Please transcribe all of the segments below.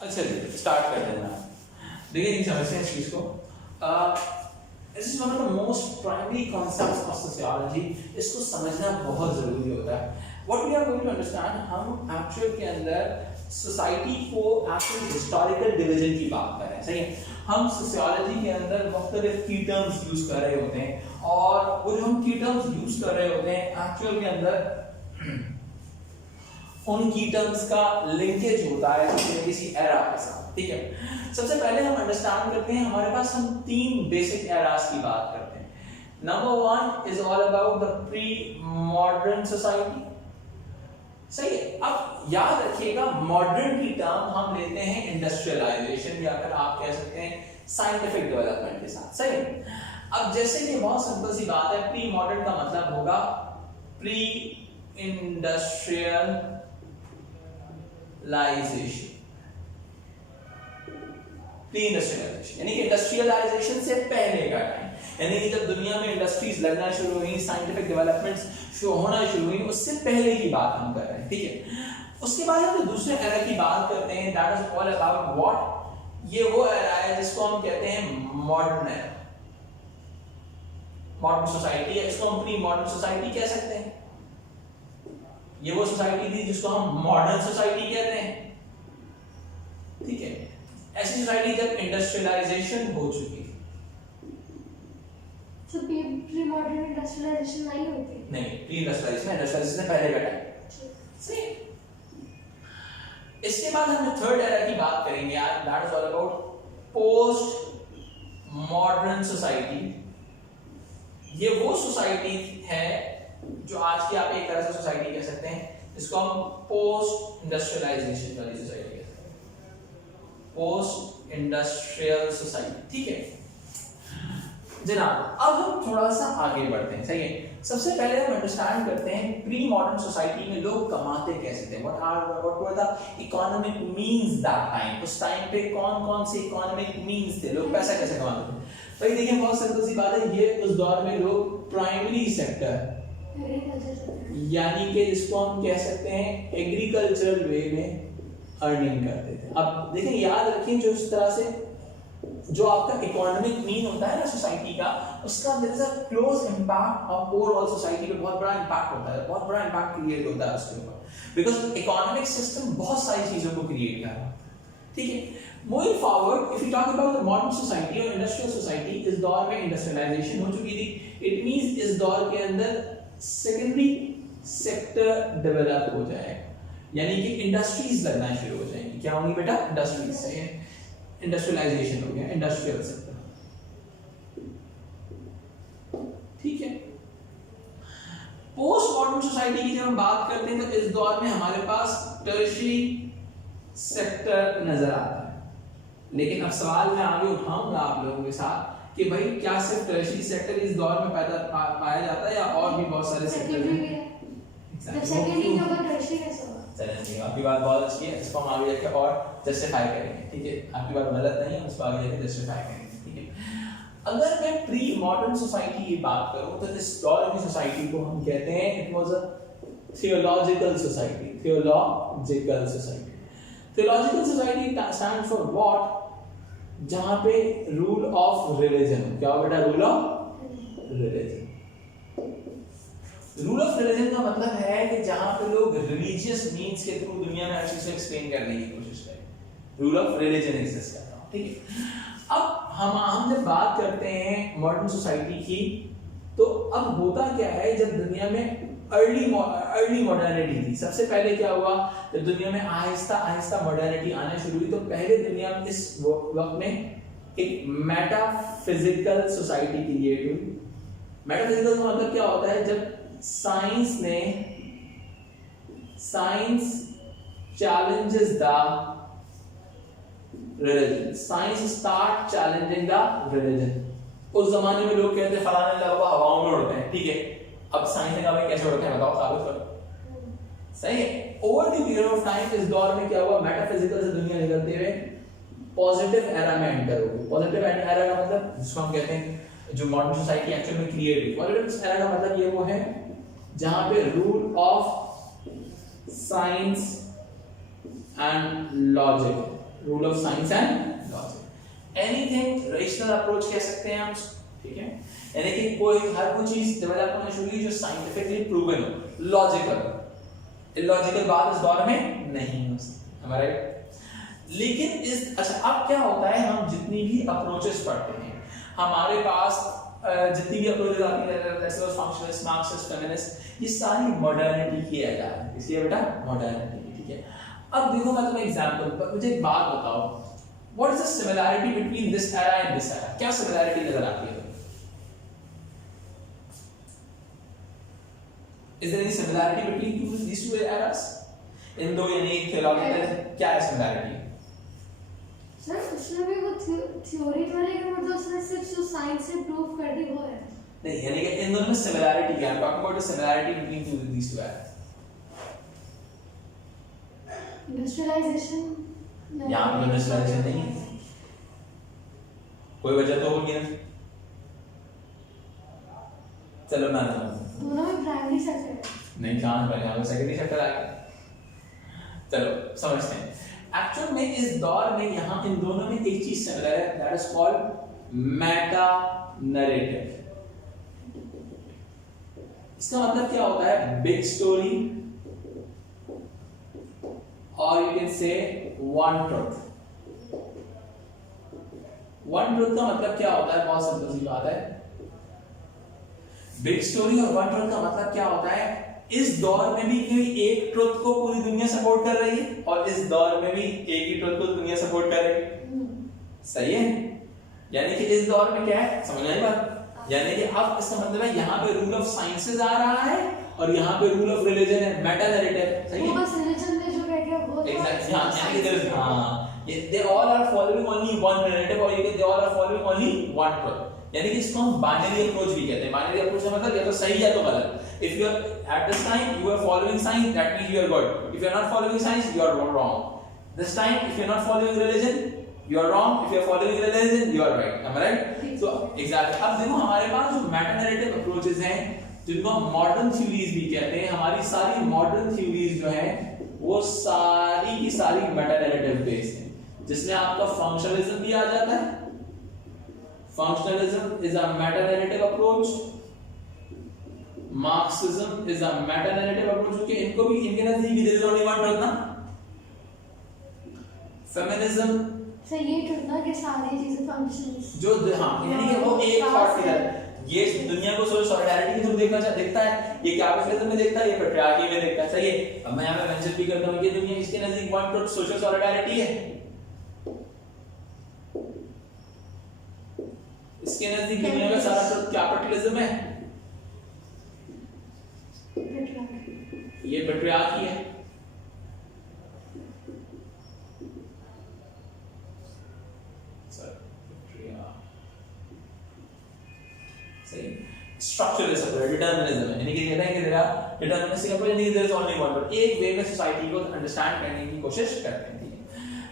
अच्छा जी, स्टार्ट कर देना। देखिए नहीं समझते हैं इस चीज को। This is one of the most primary concepts of sociology. इसको समझना बहुत जरूरी होता है। What we are going to understand, हम एक्चुअल के अंदर सोसाइटी को एक्चुअल हिस्टोरिकल डिवीजन की बात कर रहे हैं, सही है। हम सोशियोलॉजी के अंदर मुख्तलिफ की टर्म्स यूज कर रहे होते हैं, और वो जो हम की टर्म्स यूज कर रहे होते हैं एक्चुअल के अंदर उन की टर्म्स का लिंकेज होता है किसी एरा के साथ, ठीक है। सबसे पहले हम अंडरस्टैंड करते हैं, हमारे पास हम तीन बेसिक एरास की बात करते हैं। Number one is all about the pre modern society, सही है। अब याद रखिएगा, मॉडर्न की टर्म हम लेते हैं इंडस्ट्रियलाइजेशन या फिर आप कह सकते हैं साइंटिफिक डेवलपमेंट के साथ, सही है। अब जैसे कि बहुत सिंपल सी बात है, प्री मॉडर्न का मतलब होगा प्री इंडस्ट्रियल प्री इंडस्ट्रियलाइजेशन, यानी कि इंडस्ट्रियलाइजेशन से पहले का टाइम, यानी कि जब दुनिया में इंडस्ट्रीज लगना शुरू हुई, साइंटिफिक डेवलपमेंट्स शुरू होना शुरू हुई, उससे पहले की बात हम कर रहे हैं, ठीक है। उसके बाद हम दूसरे एरा की बात करते हैं, that is all about what, ये वो एरा है जिसको हम कहते हैं मॉडर्न एरा, मॉडर्न सोसाइटी है। इसको हम प्री मॉडर्न सोसाइटी कह सकते हैं। ये वो सोसाइटी थी जिसको हम मॉडर्न सोसाइटी कहते हैं, ठीक है। ऐसी सोसाइटी जब इंडस्ट्रियलाइजेशन हो चुकी थी। तो प्री मॉडर्न इंडस्ट्रियलाइजेशन नहीं होती? नहीं, प्री इंडस्ट्रियलाइजेशन से पहले का टाइम, सही। इसके बाद हम थर्ड एरा की बात करेंगे यार, that is all about post modern society. ये वो सोसाइटी है जो आज की आप एक तरह से सोसाइटी कह सकते हैं, इसको हम पोस्ट इंडस्ट्रियलाइजेशन वाली सोसाइटी कहते हैं, पोस्ट इंडस्ट्रियल सोसाइटी, ठीक है जनाब। अब हम थोड़ा सा आगे बढ़ते हैं, सही है। सबसे पहले हम अंडरस्टैंड करते हैं प्री मॉडर्न सोसाइटी में लोग कमाते कैसे थे, what were the economic means that time. उस टाइम पे कौन कौन से इकोनॉमिक मींस थे, लोग पैसा कैसे कमाते थे। भाई देखिए बहुत सिंपल सी बात है, ये उस दौर में लोग प्राइमरी सेक्टर यानी कि जिसको हम कह सकते हैं एग्रीकल्चरल वे में अर्निंग करते थे। अब देखिए याद रखिए, जो इस तरह से जो आपका इकोनॉमिक मीन होता है ना सोसाइटी का, उसका there is a close impact of overall society पे, बहुत बड़ा इंपैक्ट होता है, बहुत बड़ा इंपैक्ट क्रिएट होता है उसके ऊपर, बिकॉज इकोनॉमिक सिस्टम बहुत सारी चीजों को क्रिएट कर रहा है, ठीक है। Moving forward, if you talk about the modern society और इंडस्ट्रियल सोसाइटी, इस दौर में इंडस्ट्रियलाइजेशन हो चुकी थी। इट मींस इस दौर के अंदर सेकेंडरी सेक्टर डेवलप हो जाएगा, यानी कि इंडस्ट्रीज लगना शुरू हो जाएंगी। क्या होंगी बेटा? इंडस्ट्रीज, सही है। इंडस्ट्रियलाइजेशन हो गया, इंडस्ट्रियल सेक्टर, ठीक है। पोस्ट मॉडर्न सोसाइटी की जब हम बात करते हैं तो इस दौर में हमारे पास टर्शियरी सेक्टर नजर आता है। लेकिन अब सवाल मैं आगे उठाऊंगा आप लोगों के साथ कि भाई क्या सिर्फ टर्शियरी सेक्टर इस दौर में पाया जाता है या और भी बहुत सारे सेक्टर हैं? जब सेकेंडरी होगा टर्शियरी कैसे होगा? चलिए आपकी बात बहुत अच्छी है, इसको हम आगे जाके और जस्टिफाई करेंगे, ठीक है। आपकी बात गलत नहीं है, उसको आगे जाके जस्टिफाई करेंगे, ठीक है। अगर मैं प्री मॉडर्न सोसाइटी की बात करूं तो इस दौर की सोसाइटी को हम कहते हैं it was a theological society, theological society. Theological society stand for what? जहां पे रूल ऑफ रिलीजन, क्या हो बेटा? Rule of religion. Rule of religion का मतलब है कि जहां पे लोग रिलीजियस मींस के थ्रू दुनिया में हर चीज को एक्सप्लेन करने की कोशिश करें। रूल ऑफ रिलीजन एग्जिस्ट करता है, ठीक है। अब हम जब बात करते हैं मॉडर्न सोसाइटी की, तो अब होता क्या है, जब दुनिया में अर्ली मॉडर्निटी थी, सबसे पहले क्या हुआ, जब दुनिया में आहिस्ता आहिस्ता मॉडर्निटी आना शुरू हुई, तो पहले दुनिया में इस वक्त में एक मेटाफिजिकल सोसाइटी क्रिएट हुई। मेटाफिजिकल का मतलब क्या होता है? जब science challenges the religion, science start challenging the religion. उस जमाने में लोग कहते फलाने लगा हवाओं में उड़ते हैं, ठीक है। अब साइंस ने कहा भाई कैसे उड़ते हैं बताओ, साबित करो, सही है। Over the period of time इस दौर में क्या हुआ, मेटाफिजिकल से दुनिया निकलते हुए पॉजिटिव एरा में एंटर हो गई। पॉजिटिव एरा का मतलब जिसको हम कहते हैं जो मॉडर्न सोसाइटी एक्चुअली में क्रिएट हुई, पॉजिटिव एरा का मतलब ये वो है जहां पे rule of science and logic rule of science and logic. Anything rational approach कह सकते हैं हम, ठीक है, यानी कि कोई हर कोई चीज डेवलप होनी शुरू हुई जो साइंटिफिकली प्रूवन हो, लॉजिकल। इलॉजिकल बात इस दौर में नहीं हो सकती, am I right? लेकिन इस अच्छा अब क्या होता है, हम जितनी भी अप्रोचेस पढ़ते हैं, हमारे पास जितनी भी अप्रोचेस आती है, जैसे फंक्शनलिस्ट, मार्क्सिस्ट, फेमिनिस्ट, ये सारी मॉडर्निटी की एज है, इसलिए बेटा मॉडर्निटी, ठीक है। अब देखो मैं तुम्हें एग्जांपल, मुझे एक बात बताओ, what is the similarity between this era and this era? क्या सिमिलैरिटी नजर आती है? Is there any similarity between these two eras? इन दो यानी एक theological, क्या है similarity? सर उसमें भी वो थ्योरी था, लेकिन मतलब उसने सिर्फ जो साइंस से प्रूव कर दी वो है। नहीं, यानी कि इन दोनों में similarity क्या है? Talking about the similarity between these two eras. Industrialisation, यहाँ पे इंडस्ट्रियलाइजेशन नहीं है, कोई वजह तो होगी ना। चलो ना दोनों में प्राइमरी सेक्टर है। नहीं, कहाँ पर यहाँ पे सेकेंडरी सेक्टर आ गया। चलो समझते हैं, एक्चुअल में इस दौर में यहाँ इन दोनों में एक चीज सिमिलर है, that is called Meta narrative. इसका मतलब क्या होता है? बिग स्टोरी, और you can say one truth. One truth का मतलब क्या होता है? बहुत सिंपल सी बात है, बिग स्टोरी और वन ट्रुथ का मतलब क्या होता है? इस दौर में भी कोई एक ट्रुथ को पूरी दुनिया सपोर्ट कर रही है, और इस दौर में भी एक ही ट्रुथ को दुनिया सपोर्ट कर रही है। सही है? यानी कि इस दौर में क्या है, समझ आई बात? यानी कि अब इसका मतलब है यहाँ पे रूल ऑफ साइंसेस आ रहा है, और यहाँ पे रूल ऑफ रिलीजन है, मेटा नैरेटिव। सही है? वो बस रिलीजन में जो बैठ गया वो एग्जैक्टली, हां, यानी कि they all are following only one narrative, और ये they all are following only one truth। यानी कि इसको हम बाइनरी अप्रोच भी कहते हैं। बाइनरी अप्रोच का मतलब या तो सही या तो गलत। If you are at this time you are following science, that means you are good. If you are not following science, you are wrong. This time if you are not following religion, you are wrong. If you are following religion, you are right. Am I right? So exactly. अब देखो हमारे पास जो Meta narrative approaches हैं, जिनको हम modern theories भी कहते हैं, हमारी सारी मॉडर्न थ्योरीज जो हैं वो सारी की सारी मेटा नैरेटिव बेस्ड हैं, जिसमें आपका फंक्शनलिज्म भी आ जाता है। Functionalism is a meta narrative approach, Marxism is a meta narrative approach, क्योंकि इनको भी इनके नजदीक भी there is only one truth ना। फेमिनिज्म से ये ट्रुथ ना कि सारी चीजें फंक्शंस जो हां, यानी कि वो एक थॉट की तरह ये दुनिया को सोशल सॉलिडारिटी के थ्रू देखता है, ये कैपिटलिज्म में देखता है, ये पैट्रियार्की में देखता है। सही है? अब मैं यहां पे मेंशन भी करता हूं कि दुनिया इसके नजदीक वन ट्रुथ सोशल सॉलिडारिटी है, इसके नजदीक दुनिया का सारा ट्रुथ कैपिटलिज्म है, ये पैट्रियार्की है। सही, स्ट्रक्चरलिज्म है, डिटरमिनिज्म है, यानी कि कहते हैं कि तेरा डिटरमिनिस्टिक अप्रोच, यानी there is only one truth, एक वे में सोसाइटी को अंडरस्टैंड करने की कोशिश करते हैं।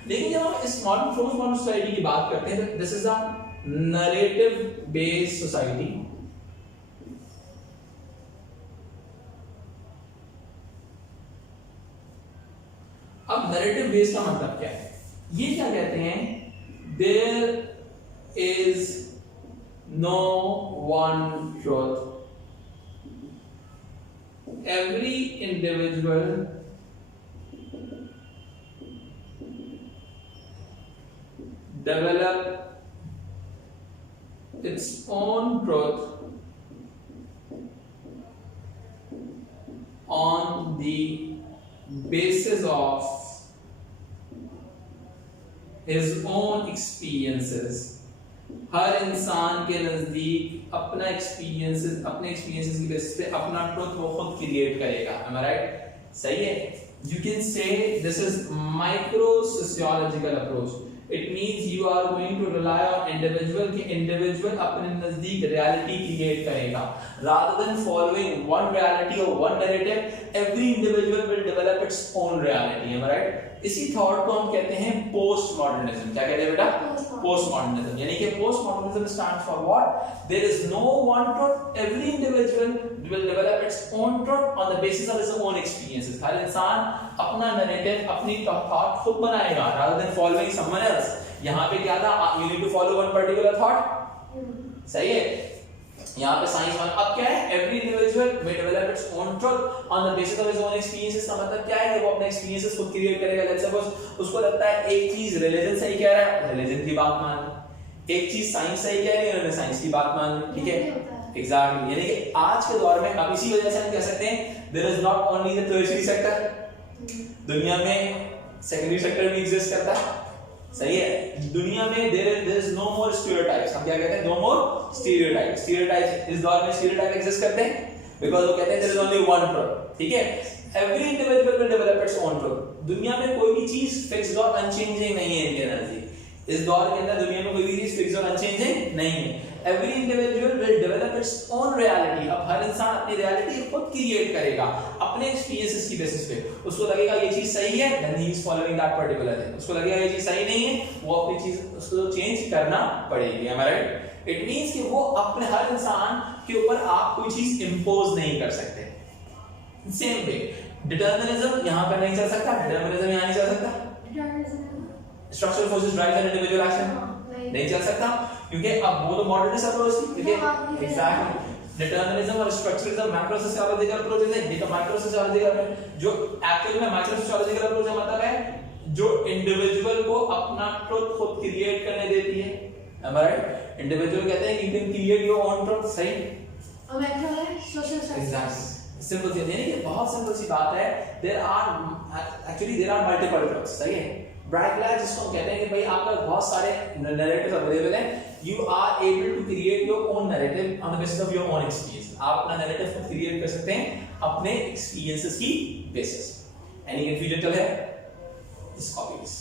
लेकिन जब हम इस मॉडर्न पोस्ट मॉडर्न सोसाइटी की बात करते हैं, तो this is a narrative based society. अब नैरेटिव बेस्ड का मतलब क्या है? ये क्या कहते हैं? There is no one truth, every individual develop its own truth on the basis of his own experiences। हर इंसान के नजदीक अपना एक्सपीरियंसेस, अपने एक्सपीरियंसेस की बेसिस पे अपना ट्रुथ वो खुद क्रिएट करेगा। Am I right? सही है? You can say this is micro sociological approach। It means you are going to rely on individual कि individual अपने नजदीक reality create करेगा, rather than following one reality or one narrative, every individual will develop its own reality, am I right? इसी thought को हम कहते हैं post modernism. क्या कहते हैं बेटा? Post modernism. यानी कि post modernism stands for what? There is no one truth, every individual will develop its own truth on the basis of his own experiences. हर इंसान अपना नैरेटिव, अपनी थॉट खुद बनाएगा rather than following someone else। यहाँ पे क्या था? You need to follow one particular thought। सही है? यहाँ पे साइंस वन। अब क्या है? Every individual will develop its own truth on the basis of his own experiences. का मतलब क्या है कि वो अपने एक्सपीरियंसेस खुद क्रिएट करेगा। लेट्स सपोज उसको लगता है एक चीज रिलीजन सही कह रहा है, रिलीजन की बात मान ली। एक चीज साइंस सही कह रही है, उन्होंने साइंस की बात मान ली। ठीक है, एग्जैक्टली। यानी कि आज के दौर में अब इसी वजह से हम कह सकते हैं there is not only the tertiary sector, दुनिया में सेकेंडरी सेक्टर भी एग्जिस्ट करता है। सही है? दुनिया में there is no more stereotypes। हम क्या कहते हैं? No more stereotypes। Stereotypes इस दौर में stereotype exist करते हैं because वो कहते हैं there is only one truth। ठीक है? Every individual will develop its own truth। दुनिया में कोई भी चीज फिक्स्ड और अनचेंजिंग नहीं है। इंडियन एनर्जी इस दौर के अंदर दुनिया में कोई भी चीज फिक्स्ड और अनचेंजिंग नहीं है। Every individual will develop its own reality। अब हर इंसान अपनी रियलिटी खुद क्रिएट करेगा अपने एक्सपीरियंसेस की बेसिस पे। उसको लगेगा ये चीज सही है, then he is following that particular thing। उसको लगेगा ये चीज सही नहीं है, वो अपनी चीज उसको चेंज करना पड़ेगी। am I right? It means कि वो अपने हर इंसान के ऊपर आप कोई चीज इंपोज नहीं कर सकते। सेम वे डिटरमिनिज्म यहाँ पर नहीं चल सकता, डिटरमिनिज्म यहाँ नहीं चल सकता। Structural forces drive an individual action नहीं चल सकता क्योंकि अब वो तो मॉडर्निस्ट अप्रोच थी। ठीक है, एग्जैक्टली। डिटरमिनिज्म और स्ट्रक्चरलिज्म मैक्रो सोशियोलॉजिकल अप्रोचेस है। ये तो माइक्रो सोशियोलॉजिकल है। जो एक्चुअली में माइक्रो सोशियोलॉजिकल अप्रोच का मतलब है जो इंडिविजुअल को अपना ट्रुथ खुद क्रिएट करने देती है। am I right? इंडिविजुअल कहते हैं you can create your own truth। सही? और मैक्रो है सोशल स्ट्रक्चर। सिंपल सी यानी कि बहुत सिंपल सी बात है। there are multiple truths। सही है? ब्राइट जिसको हम कहते हैं कि भाई आपका बहुत सारे नैरेटिव्स अवेलेबल हैं। You are able to create your own narrative on the basis of your own experience. आप अपना नैरेटिव खुद क्रिएट कर सकते हैं अपने एक्सपीरियंसेस की बेसिस। एनी कंफ्यूजन चल है? इस कॉपी दिस।